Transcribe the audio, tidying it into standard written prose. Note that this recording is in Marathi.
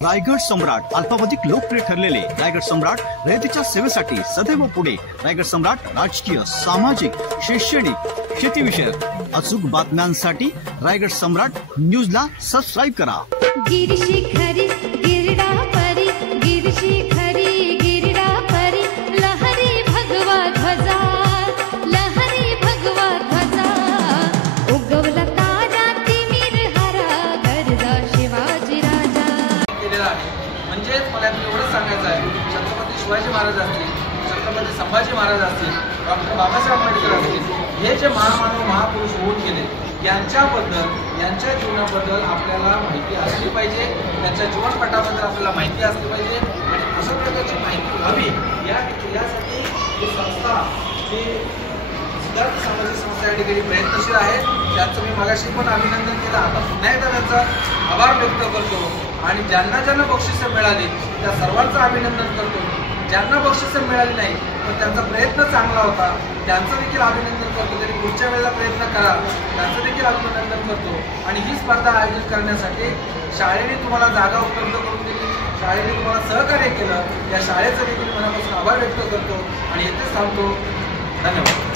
रायगड सम्राट अल्पावधिक लोकप्रिय ठरलेले रायगड सम्राट रयतेच्या सेवेसाठी सदैव पुढे। रायगड सम्राट राजकीय, सामाजिक, शैक्षणिक, शेतीविषयक अचूक बातम्यांसाठी रायगड सम्राट न्यूजला सबस्क्राईब करा। म्हणजेच मला एवढंच सांगायचं आहे, छत्रपती शिवाजी महाराज असतील, छत्रपती संभाजी महाराज असतील, डॉक्टर बाबासाहेब आंबेडकर असतील, हे जे महामानव महापुरुष होऊन गेले, यांच्याबद्दल, यांच्या जीवनाबद्दल आपल्याला माहिती असली पाहिजे, त्यांच्या जीवनपटाबद्दल आपल्याला माहिती असली पाहिजे आणि अशा प्रकारची माहिती हवी यासाठी ही संस्था, ही सिद्धार्थ सामाजिक संस्था या ठिकाणी प्रयत्नशील आहे। त्याचं मी मगाशी पण अभिनंदन केलं, आता पुन्हा एकदा त्यांचा आभार व्यक्त करतो आणि ज्यांना ज्यांना बक्षिसं मिळाली त्या सर्वांचं अभिनंदन करतो। ज्यांना बक्षिसं मिळाली नाही पण त्यांचा प्रयत्न चांगला होता त्यांचं देखील अभिनंदन करतो। तरी पुढच्या वेळेला प्रयत्न करा, त्यांचं देखील अभिनंदन करतो। आणि ही स्पर्धा आयोजित करण्यासाठी शाळेने तुम्हाला जागा उपलब्ध करून दिली, शाळेने तुम्हाला सहकार्य केलं, या शाळेचं देखील मनापासून आभार व्यक्त करतो आणि येथेच थांबतो। धन्यवाद।